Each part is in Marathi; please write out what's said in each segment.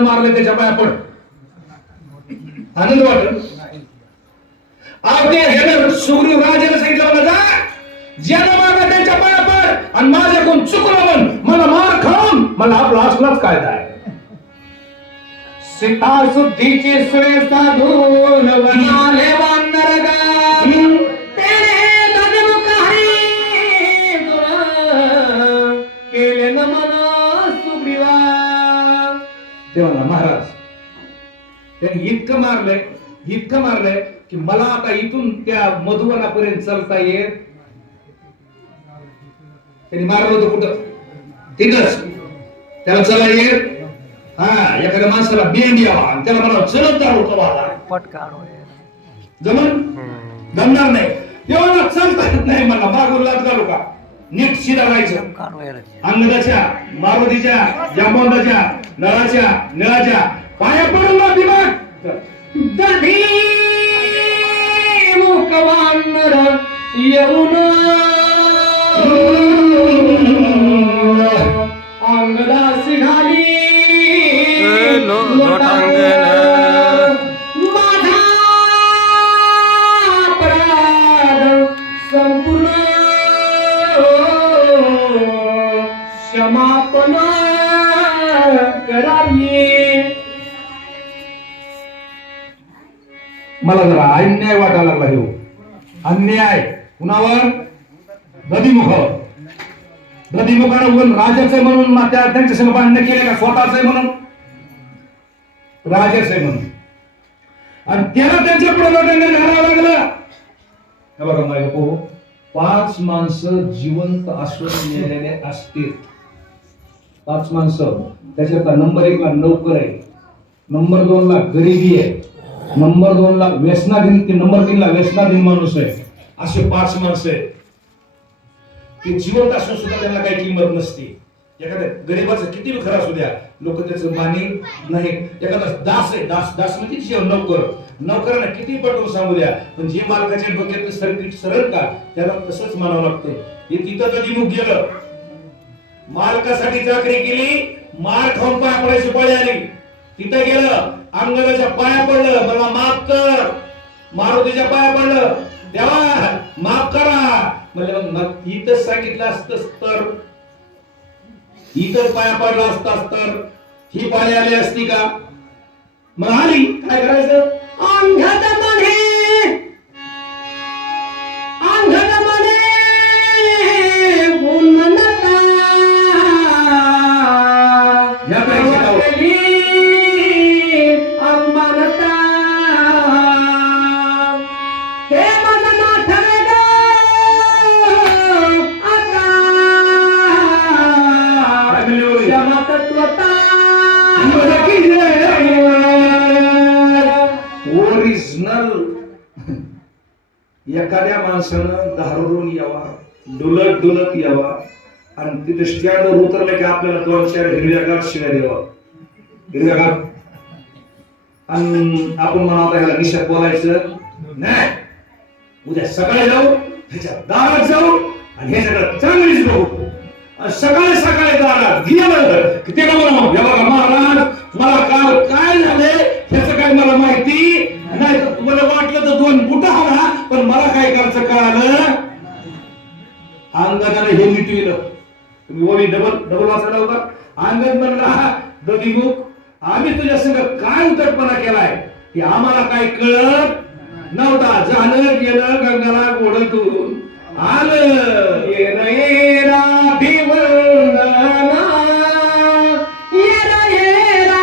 मारले त्याच्या पाया पड. आनंद वाटत अगदी हे सुग्रीव राजाने सांगितलं मला जा ज्याला मारलं त्यांच्या पाया पड आणि माझ्याकडून चुकलं म्हण मला मार खाऊन मला आपला असलाच कायदा आहे. सीता सुद्धीचे सुरे साधून वनाले वानर गाव तेरे धनुक हरी गुण केले नमन सुग्रीवा. देवाला महाराज त्यांनी इतकं मारलंय की मला आता इथून त्या मधुवनापर्यंत चालता येत. त्यांनी मारलं होतं कुठं तिथंच त्याला चला येत. हा एखाद्या माणसाला बेंड यावा आणि त्याला मला चलतदार होतो वाला जमन जमणार नाही. देवाला चालता येत नाही मला मागून लाच घालू का नीट शिरा राहायचं. अंगदाच्या मारुतीच्या जांबवंताच्या नळाच्या निळाच्या पाया पडून ना दिमाग दधी मुखवानर येऊन अंगदासी घाली लोटांगण माझा अपराध संपूर्ण क्षमापण करावी. मला जरा अन्याय वाटायला लागला हे अन्याय कुणावर दधीमुखावर उगून राजाचं आहे म्हणून त्यांच्या संग भांडण केले का स्वतःच आहे म्हणून राजाच आहे म्हणून आणि त्याला त्यांच्या पुढे लढण्याने घालावं लागलं. हे बघा माझ्या हो 5 माणसं जिवंत असून मेलेले असतील. 5 माणसं त्याच्यात नंबर 1 ला नोकर आहे, नंबर 2 ला गरिबी आहे, नंबर 2 ला व्यसनाधीन, नंबर 3 ला व्यसनाधीन माणूस आहे. असे 5 माणसं आहेत ते जिवंत असून सुद्धा त्यांना काही किंमत नसते. एखाद्या गरीबाचं किती खरं असू द्या लोक त्याचं मानी नाही. एखादा दास आहे, दास म्हणजे नोकरांना किती पटवून सांगू द्या पण जे मालकाच्या डोक्यातलं सर्किट सरळ का त्याला तसंच मानावं लागतं. हे तिथं कधी मुख गेलं मालकासाठी चाकरी केली मार खाऊन पाया पडायची पाळी आली. तिथं गेलं अंगदाच्या पाया पडलं मला माफ कर, मारुतीच्या पाया पडलं देवा माफ करा म्हणजे मग इथंच सांगितलं असतंच तर इतर पाया पडला असतास तर ही पाळी आली असती का. मग आली काय करायचं अंगद म्हणे उन्नता या प्रेक्षकावर अंबानता हे मदना ठरग आता क्षमतत्वता ओरिजिनल एखाद्या माणसानं धारून यावा डुलत यावा आणि तिथे स्टँडवर उतरलं की आपल्याला 2-4 हिरव्यागार शिव्या द्यावा हिरव्यागार आणि आपण म्हणा आता ह्याला निशात बोलायचं नाही. उद्या सकाळी जाऊ ह्याच्या दारात जाऊ आणि ह्याच्याकडे चांगलीच बघू. सकाळी दारात गेलं की ते बघा महाराज मला काल काय झालंय ह्याचं काय मला माहिती नाही. तुम्हाला वाटलं तर 2 बुट हवा पण मला काय करायचं कळालं. अंगदाने हे मिटविलं. तुम्ही ओळी डबल वाचायला होता. अंगद म्हणला दधीमुख आम्ही तुझ्या संग काय उद्धटपणा केलाय की आम्हाला काय कळत नव्हता. झालं गेलं गंगाला गोडतून आलं येरा भिवंदना येरा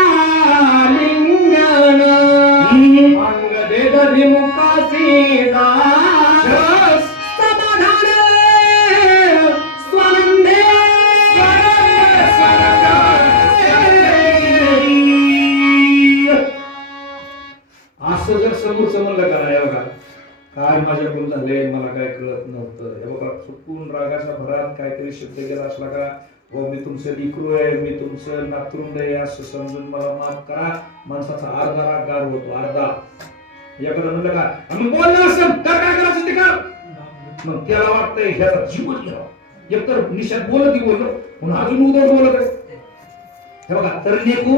लिंगन अंगदे दधिमुखासी समाधान स्वानंदे असं जर समोर म्हणलं का नाही बघा काय माझ्याकडून झाले मला काय कळत नव्हतं. हे बघा चुकून रागाच्या भरात काहीतरी शब्द गेला असला का हो मी तुमचं लिकरू आहे मी तुमचं नातरुंड आहे असं समजून मला माफ करा. माणसाचा अर्धा राग गार होतो अर्धा. एखादं म्हणलं का आम्ही बोललं असं तर काय करायचं ते कर मग त्याला वाटतंय ह्याचा जीवच घ्यावा. एकतर निशात बोलत म्हणून अजून उदर बोलत आहे. हे बघा तर लेको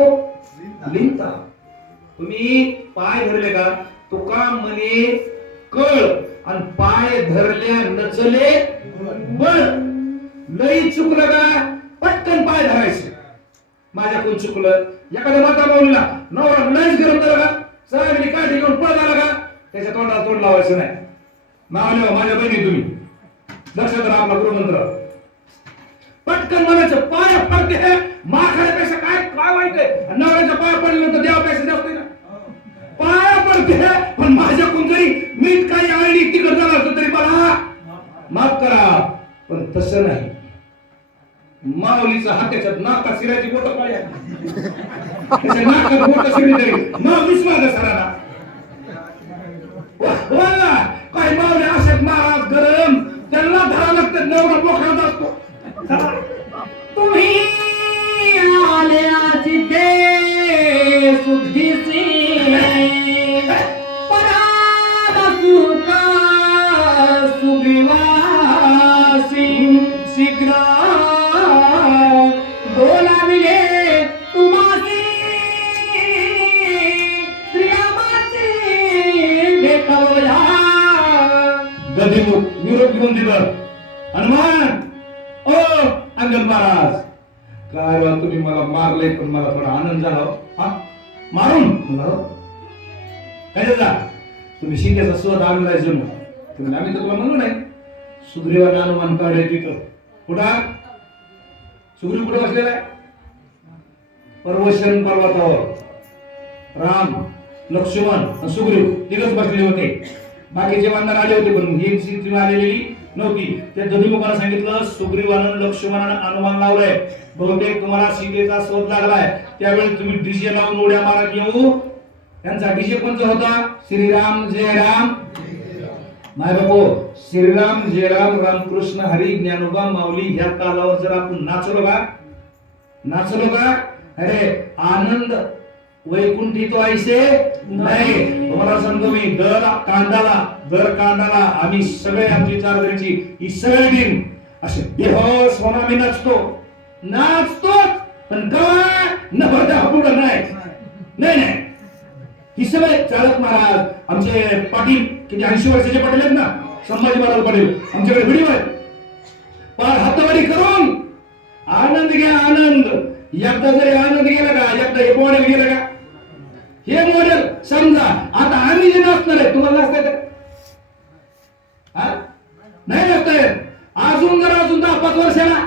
लिंता. तुम्ही पाय धरले का तुका म्हणे कळ आणि पाय धरल्या नचले बळ. लई चुकलं का पटकन पाय धरायचे. माझ्याकडून चुकलं एखाद्या माता माऊलीला नवरा लयच गरम झाला का साहेबांनी काठी घेऊन पळ झाला का त्याच्या तोंडाला तोंड लावायचं नाही. नाव माझ्या बहिणी तुम्ही लक्षात राहा आपला गृहमंत्र. पटकन म्हणायचं पाय पडते माखाड्यापेक्षा काय काय वाईट आहे. नवऱ्याच्या पाय पडल्यानंतर देवापेक्षा जास्त आहे ना. पाय पडते पण माझ्याकडून जरी मीठ काही आळणी तिकड झालं असतं तरी मला माफ करा. पण तसं नाही. माऊलीचा हात त्याच्यात नाका शिराची बोट पाया त्याच्या नाकात बोट शिरली तरी मग विश्वास सरांना काही माऊली असेच महाराज गरम त्यांना धरा लागतं. नवरा बोखात असतो. तुम्ही आल्या जिथे सुधीसी पराला सुका सुग्रीवासी शीघ्र बोलाविले तुम्हासी श्रीरामाची भेटवया. गदिमुख विरोध घेऊन दिलं. हनुमान ओ अंगण महाराज काय बा तुम्ही मला मारले पण मला थोडा आनंद झाला. हा मारून म्हणलं काय झाला तुम्ही शिंद्याचा स्वत आणलाय जन्म तुम्ही आम्ही तर तुला म्हणलो नाही. सुग्रीवाने हनुमान काढे तिथं कुठं सुग्रीव कुठं बसलेला आहे पर्वशन पर्वतावर. राम लक्ष्मण आणि सुग्रीव तिघच बसलेले होते. बाकीचे वानर आले होते पण ही सीट आलेली नव्हती. त्या गदिमुखाला सांगितलं सुग्रीवानं लक्ष्मणानं हनुमान लावलंय बहुतेक तुम्हाला सीतेचा शोध लागलाय त्यावेळी तुम्ही डीजे लावून उड्या मारत येऊ. त्यांचा डीजे कोणता होता श्रीराम जय राम. माय बापू श्रीराम जय राम रामकृष्ण हरी ज्ञानोबा माऊली ह्या कालावर जर आपण नाचलो का अरे आनंद वैकुंठी तो ऐसे नाही. तुम्हाला सांगतो मी दर कांदाला आम्ही सगळे आमची चारजणीची ही सगळी टीम असे बेहोश होऊन आम्ही नाचतो पण काय न भरता पुढं नाही. ही सगळे चालक महाराज आमचे पाटील किती 80 वर्षाचे पाटील आहेत ना संभाजी महाराज पाटील आमच्याकडे व्हिडिओ आहे. पार हातवाडी करून आनंद घ्या आनंद. एकदा जरी आनंद गेला का एकदा हे मॉडेल गेलं का हे मॉडेल समजा आता आम्ही जे नाचणार आहे तुम्हाला नाचता येत नाही नाचता येत. अजून 10-5 वर्षाला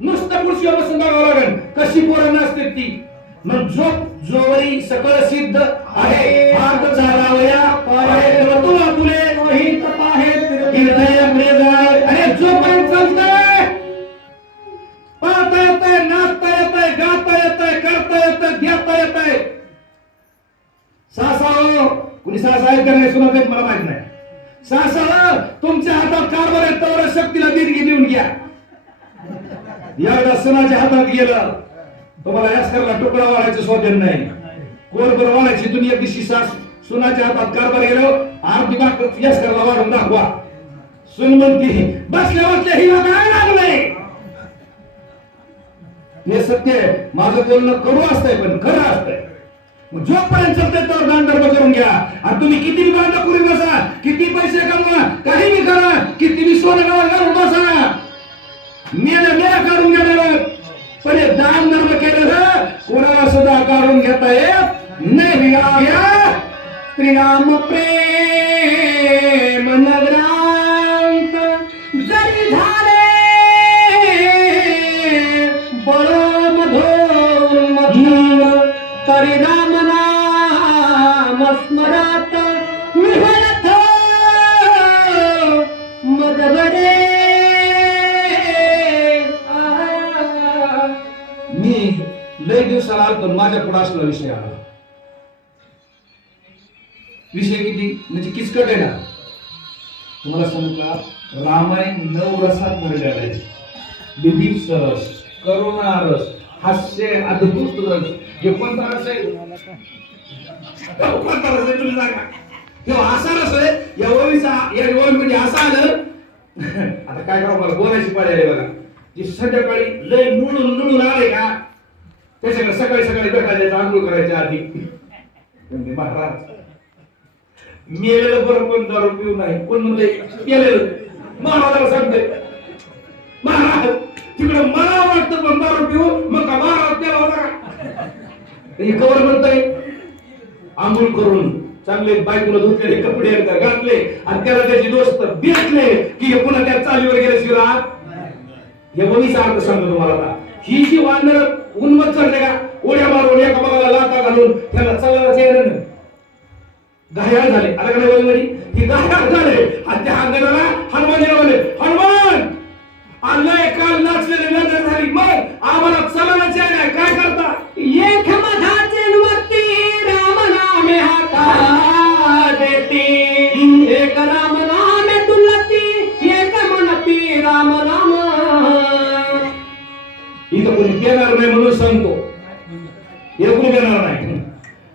नुसतं पुढची बसून बघावं लागेल कशी पोरं नाचते ती. मग जोवरी सकळ सिद्ध आहे हात चालावया पाय तो आपले मोहित पाहेत हृदय प्रेजाय. अरे जोपर्यंत चालतंय पाहता येतंय नाचता येतंय गाता येतंय करता येतंय घेता येतंय. सासा कुणी सासा आहेत का नाही सुनत आहेत मला माहित नाही. सासा तुमच्या हातात कारभार आहे तर शक्तीला देणगी देऊन घ्या. एकदा सणाच्या हातात गेलं तुम्हाला यास्करला तुकडा वाढायचं स्वाधीन नाही. कोरभर वाढायची दुनिया दिवशी सास सुनाच्या हातात कारभार गेलो अर्धी भाकर यास्करला वाढून दाखवा. सुन म्हणती बसल्या हिला काय लागलंय. हे सत्य आहे. माझं बोलणं करू असतंय पण खरं असतंय. जोपर्यंत चालतंय तर दानधर्म करून घ्या. आणि तुम्ही किती बांधा करून बसा किती पैसे कमवा काही बी करा किती बी सोनं घालून बसा मेल्या काढून घेणार पण हे दान धर्म केलेलं कोणाला सुद्धा काढून घेता येत नाही. श्रीराम प्रेम नग्रांत जरी झाले बळ मधोन्मथन तरी राम नाम स्मरात विहरत मदवरे. मी लय दिवसाला आलो माझ्या पुढे असला विषय आला. विषय किती म्हणजे किचकट आहे ना. तुम्हाला सांगितलं रामायण 9 रसात भरलेला आहे. विविध रस करुणा रस हास्य अद्भुत रस. हे कोणता रस आहे कोणता रस आहे तुम्ही सांगा. किंवा असा रस आहे या ओळीचा या ओळी म्हणजे असा आलं आता काय करावं मला बोलायची पाळी आली बघा. जी संध्याकाळी लय नुळून आले का त्याच्याकडे सकाळी सकाळी भेटायचं आंघोळ करायच्या आधी म्हणते, महाराज मेलेलं बरं पण दारू पिऊ नाही. कोण म्हणले मेलेलं? महाराजाला सांगते, महाराज तिकडे मला वाटतं पण दारू पिऊ, मग का महाराज त्याला होता का? हे कवर म्हणताय आंघोळ करून चांगले बायकोला धुतलेले कपडे एकदा घातले आणि त्याला त्याचे दोस्त भेटले की हे पुन्हा त्या चालीवर गेले शिरा. हे बघीचा अर्थ सांगतो तुम्हाला आता. ही जी वानर उन्मत चढले का उड्या मारून एका बघायला लाथा घालून त्याला चालायला येणार नाही. घायाळ झाले. आता कडे वळी ही घायाळ झाले आणि त्या अंगणाला हनुमानजीला म्हणले, हनुमान आलंय काल नाचलेले नजर झाली, मग आम्हाला चालायला येणार काय करता? एक मधाचे वरती राम नामे हाता देती, एक राम नामे तुलती, एक मनती राम नाम. इथं कोणी देणार नाही म्हणून सांगतो, हे कोणी देणार नाही.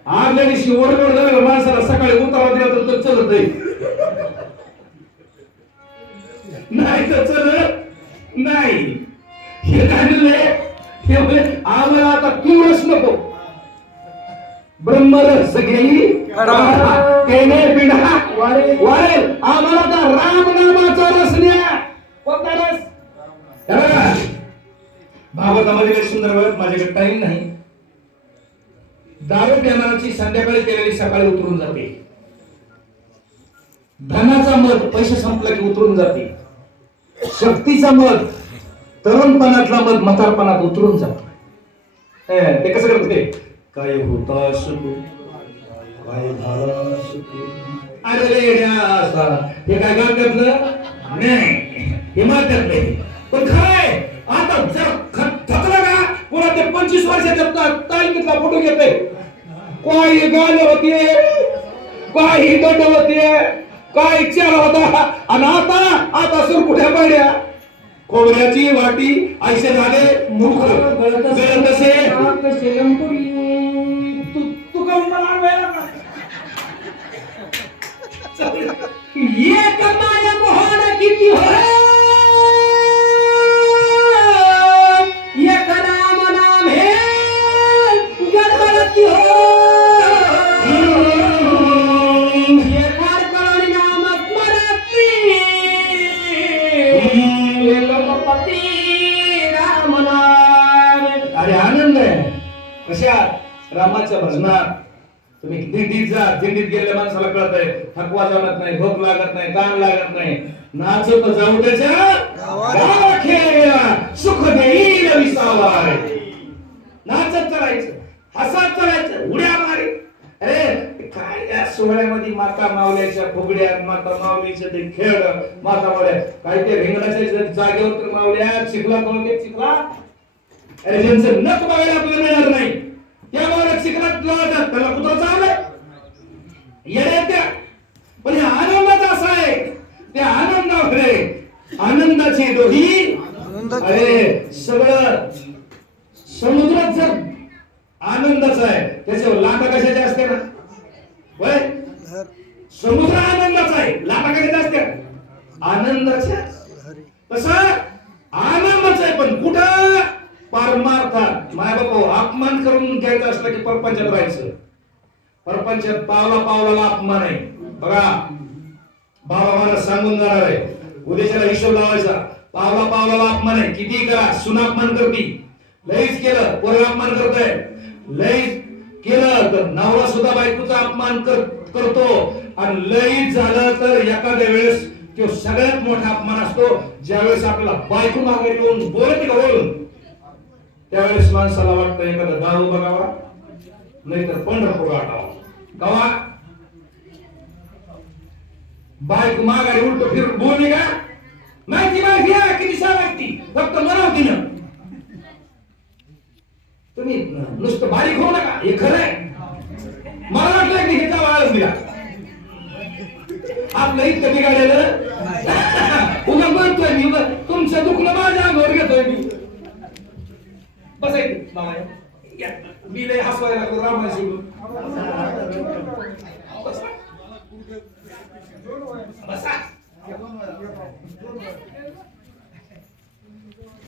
आदल्या दिवशी ओरडोड झालं माणसाला सकाळी उतारा दिला तर चलत नाही तर चलत नाही. हे काय आम्हाला आता किंवच नको. ब्रह्मरस घेई तेने पिढा वाढेल. आम्हाला तर राम नामाचा रस न्या. कोणता रस? भागवतामध्ये काही सुंदर वेळ, माझ्याकडे टाइम नाही. दारू पिणाराची संध्याकाळी केलेली सकाळी उतरून जाते. धनाचा मध पैसे संपला की उतरून जाते. शक्तीचा मध तरुणपणातला मध म्हातारपणात उतरून जातो. ते कसं करते? काय होता असतो काय झाला असतो. अरे असा हे काय गावातलं नाही, हिमालयातले पण खरंय. आता जर थकलं का पुन्हा ते 25 वर्षाच्या तालमीतला फोटो घेते. काही गाणं होतीये, काही दंड होतीये, काही चेहरा होता आणि आता सुरकुठ्या पडल्या. खोबऱ्याची वाटी ऐसे झाले मुख कसे तू का एक माया मोहन किती हो, एक राम नाम हे गडबडती हो, एक हरकळणी नाम स्मरती, एक पती राम नाम. अरे आनंद आहे. कशात? रामाच्या भजनात. तुम्ही दिंडीत जा, दिंडीत गेलेल्या माणसाला कळत आहे थकवा जाणत नाही, भूक लागत नाही, ताण लागत नाही. नाचत जाऊ त्याच्या गावाखेड्या सुख देईल विसावाय. नाचत चलायचं, हसत चलायचं, उड्या मारी. अरे काय या सोहळ्यामध्ये माता मावल्याच्या फुगड्या, माता माऊलीचं ते खेळ, माता मावल्या काय ते रिंगणाच्या जागेवर तर मावल्या चिखला कोण ते चिखला. अरे ज्यांचं नख बघायला आपल्याला मिळणार नाही त्या मावल्या चिखलात लावतात, त्याला कुत्रा चाललंय येड्या त्या. पण हे आनंदाचा असा आहे, त्या आनंदाकडे आनंदाची दोही. अरे सगळं समुद्रात जर आनंदाचा आहे त्याच्यावर लाटा कशाच्या असते ना वय. समुद्र आनंदाचा आहे, लाटा कशाच्या असते आनंदाच्या. तसा आनंदाचा आहे पण कुठं? परमार्थात. माय बापा अपमान करून घ्यायचं असलं की परपंचात राहायचं. परपंचात पावला पावलाला अपमान आहे. बघा बाबा मला सांगून जाणार आहे, उद्याच्याला हिशोब लावायचा. पावला पावलाला अपमान आहे. किती करा, सुना अपमान करती, लईच केलं पोरगा अपमान करतोय, लईच केलं तर नवरा सुद्धा बायकोचा अपमान करतो आणि लईच झालं तर एखाद्या वेळेस तो सगळ्यात मोठा अपमान असतो ज्यावेळेस आपल्याला बायको मागे येऊन बोलते का बोलून. त्यावेळेस माणसाला वाटतं एखादा दारू बघावा नाहीतर पंढरपूर गाठावा. कवा बायको माघारी उलट फिरून बोलली का माहिती किती सांगती फक्त म्हणावती ना. तुम्ही नुसतं बारीक होऊ नका, हे खरंय. मला वाटलं की हिचा वाळच दिला आपलं इतकं बिघाडलेलं. उगा म्हणतोय मी, तुमचं दुखणं माझ्या अंगावर घेतोय मी. बसायचं मी लय हसवायला लागलो रामाशी. बसा